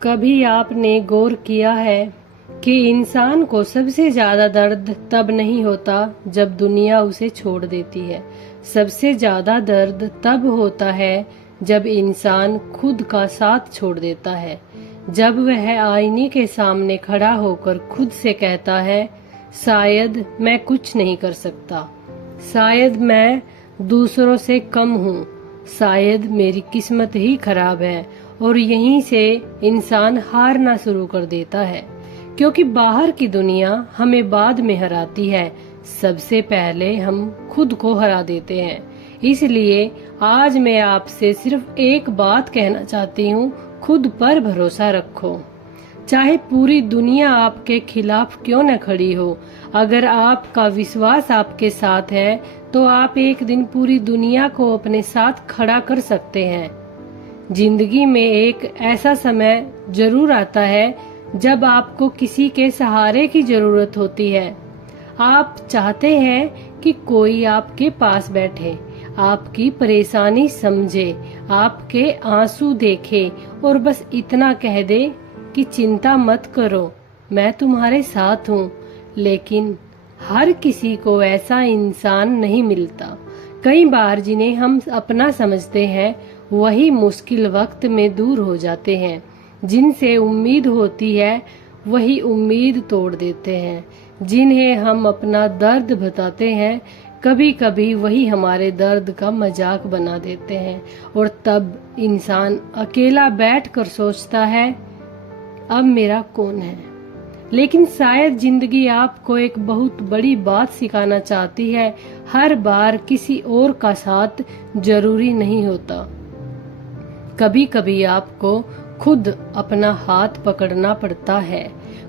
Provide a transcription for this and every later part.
कभी आपने गौर किया है कि इंसान को सबसे ज्यादा दर्द तब नहीं होता जब दुनिया उसे छोड़ देती है। सबसे ज्यादा दर्द तब होता है जब इंसान खुद का साथ छोड़ देता है। जब वह आईने के सामने खड़ा होकर खुद से कहता है, शायद मैं कुछ नहीं कर सकता, शायद मैं दूसरों से कम हूँ, शायद मेरी किस्मत ही खराब है। और यहीं से इंसान हारना शुरू कर देता है, क्योंकि बाहर की दुनिया हमें बाद में हराती है, सबसे पहले हम खुद को हरा देते हैं। इसलिए आज मैं आपसे सिर्फ एक बात कहना चाहती हूँ, खुद पर भरोसा रखो। चाहे पूरी दुनिया आपके खिलाफ क्यों न खड़ी हो, अगर आपका विश्वास आपके साथ है तो आप एक दिन पूरी दुनिया को अपने साथ खड़ा कर सकते हैं। जिंदगी में एक ऐसा समय जरूर आता है जब आपको किसी के सहारे की जरूरत होती है। आप चाहते हैं कि कोई आपके पास बैठे, आपकी परेशानी समझे, आपके आंसू देखे और बस इतना कह दे कि चिंता मत करो, मैं तुम्हारे साथ हूँ। लेकिन हर किसी को ऐसा इंसान नहीं मिलता। कई बार जिन्हें हम अपना समझते हैं वही मुश्किल वक्त में दूर हो जाते हैं। जिनसे उम्मीद होती है वही उम्मीद तोड़ देते हैं। जिन्हें हम अपना दर्द बताते हैं कभी कभी वही हमारे दर्द का मजाक बना देते हैं। और तब इंसान अकेला बैठकर सोचता है, अब मेरा कौन है। लेकिन शायद जिंदगी आपको एक बहुत बड़ी बात सिखाना चाहती है, हर बार किसी और का साथ जरूरी नहीं होता। कभी कभी आपको खुद अपना हाथ पकड़ना पड़ता है,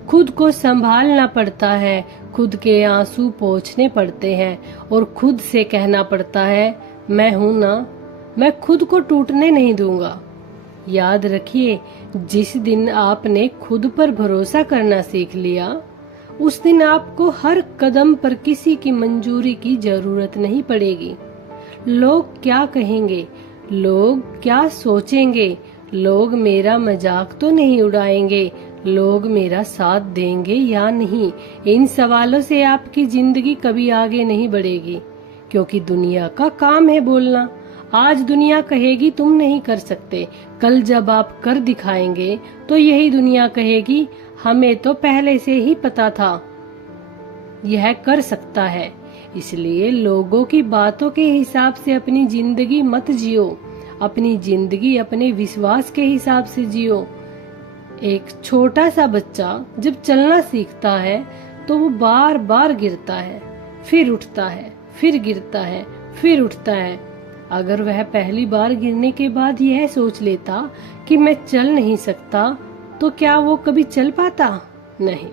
खुद को संभालना पड़ता है, खुद के आंसू पोंछने पड़ते हैं और खुद से कहना पड़ता है, मैं हूं ना, मैं खुद को टूटने नहीं दूंगा। याद रखिए, जिस दिन आपने खुद पर भरोसा करना सीख लिया, उस दिन आपको हर कदम पर किसी की मंजूरी की जरूरत नहीं पड़ेगी। लोग क्या कहेंगे, लोग क्या सोचेंगे, लोग मेरा मजाक तो नहीं उड़ाएंगे, लोग मेरा साथ देंगे या नहीं, इन सवालों से आपकी जिंदगी कभी आगे नहीं बढ़ेगी। क्योंकि दुनिया का काम है बोलना। आज दुनिया कहेगी तुम नहीं कर सकते, कल जब आप कर दिखाएंगे तो यही दुनिया कहेगी हमें तो पहले से ही पता था यह कर सकता है। इसलिए लोगों की बातों के हिसाब से अपनी जिंदगी मत जियो, अपनी जिंदगी अपने विश्वास के हिसाब से जियो। एक छोटा सा बच्चा जब चलना सीखता है तो वो बार बार गिरता है, फिर उठता है, फिर गिरता है, फिर उठता है। अगर वह पहली बार गिरने के बाद यह सोच लेता कि मैं चल नहीं सकता, तो क्या वो कभी चल पाता? नहीं।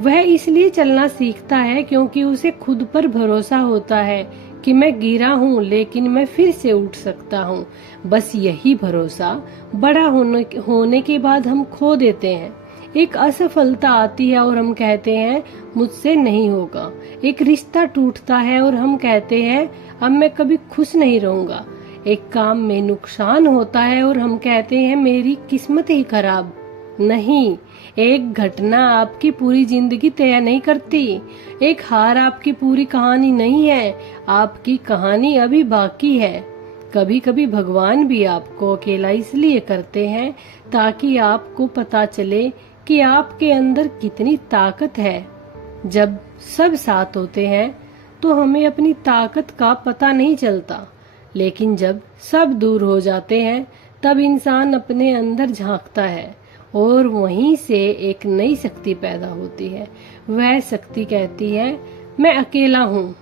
वह इसलिए चलना सीखता है क्योंकि उसे खुद पर भरोसा होता है कि मैं गिरा हूँ लेकिन मैं फिर से उठ सकता हूँ। बस यही भरोसा बड़ा होने के बाद हम खो देते हैं। एक असफलता आती है और हम कहते हैं मुझसे नहीं होगा। एक रिश्ता टूटता है और हम कहते हैं अब मैं कभी खुश नहीं रहूंगा। एक काम में नुकसान होता है और हम कहते हैं मेरी किस्मत ही खराब। नहीं, एक घटना आपकी पूरी जिंदगी तय नहीं करती। एक हार आपकी पूरी कहानी नहीं है, आपकी कहानी अभी बाकी है। कभी कभी भगवान भी आपको अकेला इसलिए करते हैं ताकि आपको पता चले कि आपके अंदर कितनी ताकत है। जब सब साथ होते हैं तो हमें अपनी ताकत का पता नहीं चलता, लेकिन जब सब दूर हो जाते हैं तब इंसान अपने अंदर झांकता है और वहीं से एक नई शक्ति पैदा होती है। वह शक्ति कहती है मैं अकेला हूँ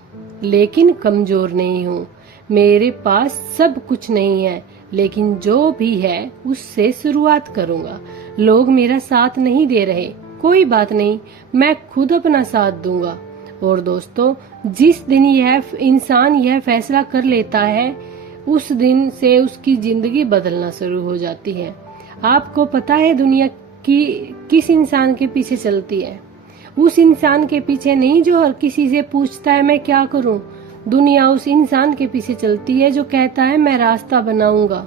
लेकिन कमजोर नहीं हूँ, मेरे पास सब कुछ नहीं है लेकिन जो भी है उससे शुरुआत करूंगा। लोग मेरा साथ नहीं दे रहे, कोई बात नहीं, मैं खुद अपना साथ दूंगा। और दोस्तों, जिस दिन यह इंसान यह फैसला कर लेता है उस दिन से उसकी जिंदगी बदलना शुरू हो जाती है। आपको पता है दुनिया की किस इंसान के पीछे चलती है? उस इंसान के पीछे नहीं जो हर किसी से पूछता है मैं क्या करूं। दुनिया उस इंसान के पीछे चलती है जो कहता है मैं रास्ता बनाऊंगा।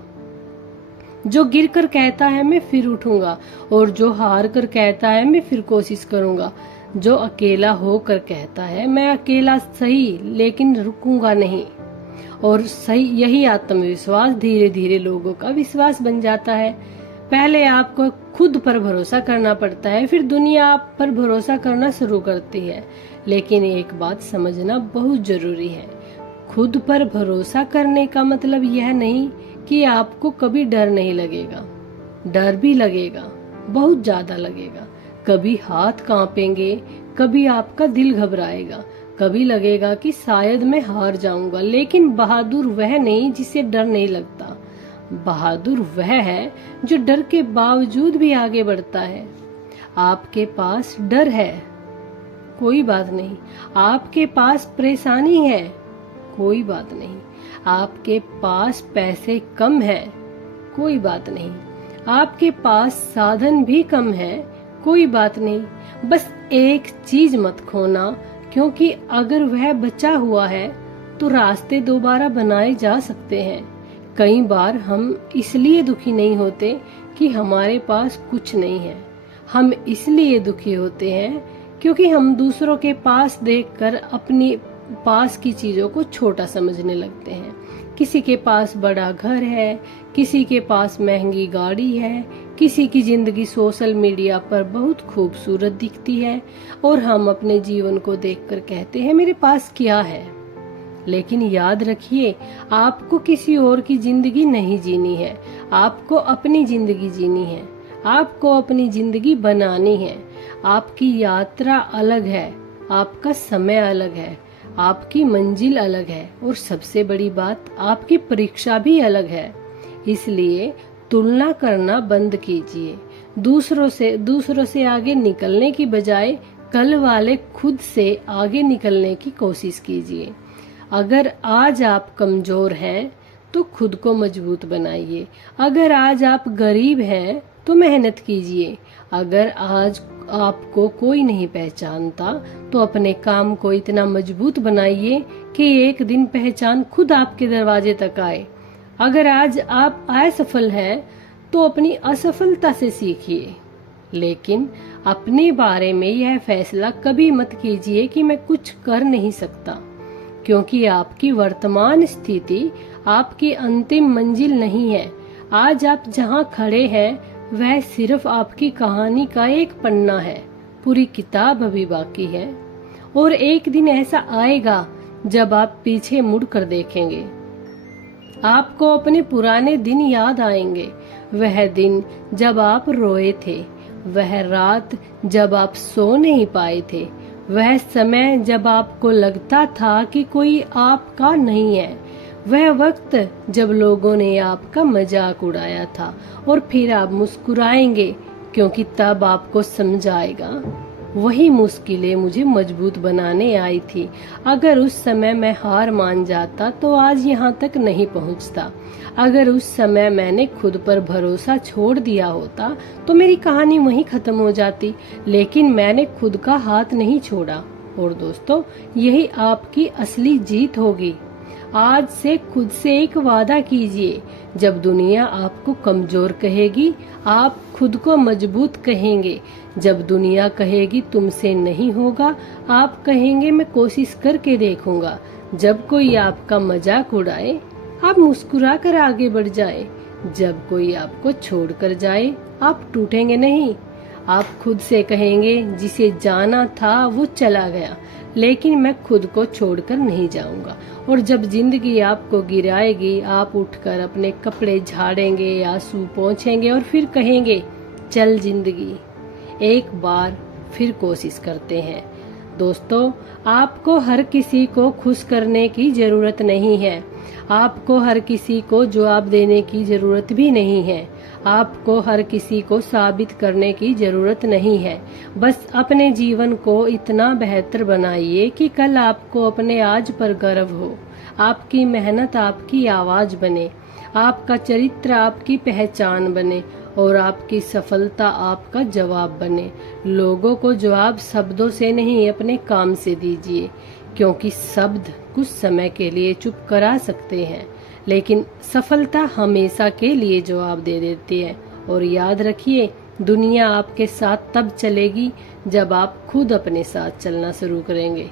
जो गिर कर कहता है मैं फिर उठूंगा, और जो हार कर कहता है मैं फिर कोशिश करूंगा, जो अकेला होकर कहता है मैं अकेला सही लेकिन रुकूंगा नहीं। और सही यही आत्मविश्वास धीरे धीरे लोगों का विश्वास बन जाता है। पहले आपको खुद पर भरोसा करना पड़ता है, फिर दुनिया आप पर भरोसा करना शुरू करती है। लेकिन एक बात समझना बहुत जरूरी है, खुद पर भरोसा करने का मतलब यह नहीं कि आपको कभी डर नहीं लगेगा। डर भी लगेगा, बहुत ज्यादा लगेगा। कभी हाथ कांपेंगे, कभी आपका दिल घबराएगा, कभी लगेगा कि शायद मैं हार जाऊंगा। लेकिन बहादुर वह नहीं जिसे डर नहीं लगता, बहादुर वह है जो डर के बावजूद भी आगे बढ़ता है। आपके पास डर है, कोई बात नहीं। आपके पास परेशानी है, कोई बात नहीं। आपके पास पैसे कम है, कोई बात नहीं। आपके पास साधन भी कम है, कोई बात नहीं। बस एक चीज मत खोना, क्योंकि अगर वह बचा हुआ है तो रास्ते दोबारा बनाए जा सकते हैं। कई बार हम इसलिए दुखी नहीं होते कि हमारे पास कुछ नहीं है, हम इसलिए दुखी होते हैं क्योंकि हम दूसरों के पास देखकर अपनी पास की चीजों को छोटा समझने लगते हैं। किसी के पास बड़ा घर है, किसी के पास महंगी गाड़ी है, किसी की जिंदगी सोशल मीडिया पर बहुत खूबसूरत दिखती है, और हम अपने जीवन को देखकर कहते हैं मेरे पास क्या है। लेकिन याद रखिए, आपको किसी और की जिंदगी नहीं जीनी है, आपको अपनी जिंदगी जीनी है, आपको अपनी जिंदगी बनानी है। आपकी यात्रा अलग है, आपका समय अलग है, आपकी मंजिल अलग है, और सबसे बड़ी बात आपकी परीक्षा भी अलग है। इसलिए तुलना करना बंद कीजिए। दूसरों से आगे निकलने की बजाय कल वाले खुद से आगे निकलने की कोशिश कीजिए। अगर आज आप कमजोर हैं तो खुद को मजबूत बनाइए। अगर आज आप गरीब हैं तो मेहनत कीजिए। अगर आज आपको कोई नहीं पहचानता तो अपने काम को इतना मजबूत बनाइए कि एक दिन पहचान खुद आपके दरवाजे तक आए। अगर आज आप असफल हैं तो अपनी असफलता से सीखिए, लेकिन अपने बारे में यह फैसला कभी मत कीजिए कि मैं कुछ कर नहीं सकता, क्योंकि आपकी वर्तमान स्थिति आपकी अंतिम मंजिल नहीं है। आज आप जहां खड़े हैं वह सिर्फ आपकी कहानी का एक पन्ना है, पूरी किताब अभी बाकी है। और एक दिन ऐसा आएगा जब आप पीछे मुड़कर देखेंगे, आपको अपने पुराने दिन याद आएंगे। वह दिन जब आप रोए थे, वह रात जब आप सो नहीं पाए थे, वह समय जब आपको लगता था कि कोई आपका नहीं है, वह वक्त जब लोगों ने आपका मजाक उड़ाया था। और फिर आप मुस्कुराएंगे, क्योंकि तब आपको समझ आएगा वही मुश्किलें मुझे मजबूत बनाने आई थी। अगर उस समय मैं हार मान जाता तो आज यहाँ तक नहीं पहुँचता। अगर उस समय मैंने खुद पर भरोसा छोड़ दिया होता तो मेरी कहानी वहीं खत्म हो जाती। लेकिन मैंने खुद का हाथ नहीं छोड़ा। और दोस्तों, यही आपकी असली जीत होगी। आज से खुद से एक वादा कीजिए, जब दुनिया आपको कमजोर कहेगी आप खुद को मजबूत कहेंगे। जब दुनिया कहेगी तुमसे नहीं होगा, आप कहेंगे मैं कोशिश करके देखूंगा। जब कोई आपका मजाक उड़ाए आप मुस्कुरा कर आगे बढ़ जाए। जब कोई आपको छोड़कर जाए आप टूटेंगे नहीं। आप खुद से कहेंगे जिसे जाना था वो चला गया, लेकिन मैं खुद को छोड़कर नहीं जाऊंगा। और जब जिंदगी आपको गिराएगी आप उठकर अपने कपड़े झाड़ेंगे, आंसू पोंछेंगे और फिर कहेंगे चल जिंदगी, एक बार फिर कोशिश करते हैं। दोस्तों, आपको हर किसी को खुश करने की जरूरत नहीं है। आपको हर किसी को जवाब देने की जरूरत भी नहीं है। आपको हर किसी को साबित करने की जरूरत नहीं है। बस अपने जीवन को इतना बेहतर बनाइए कि कल आपको अपने आज पर गर्व हो। आपकी मेहनत आपकी आवाज बने, आपका चरित्र आपकी पहचान बने और आपकी सफलता आपका जवाब बने। लोगों को जवाब शब्दों से नहीं अपने काम से दीजिए, क्योंकि शब्द कुछ समय के लिए चुप करा सकते हैं, लेकिन सफलता हमेशा के लिए जवाब दे देती है। और याद रखिए, दुनिया आपके साथ तब चलेगी जब आप खुद अपने साथ चलना शुरू करेंगे।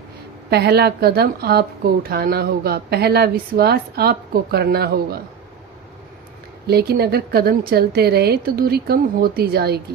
पहला कदम आपको उठाना होगा, पहला विश्वास आपको करना होगा। लेकिन अगर कदम चलते रहे तो दूरी कम होती जाएगी।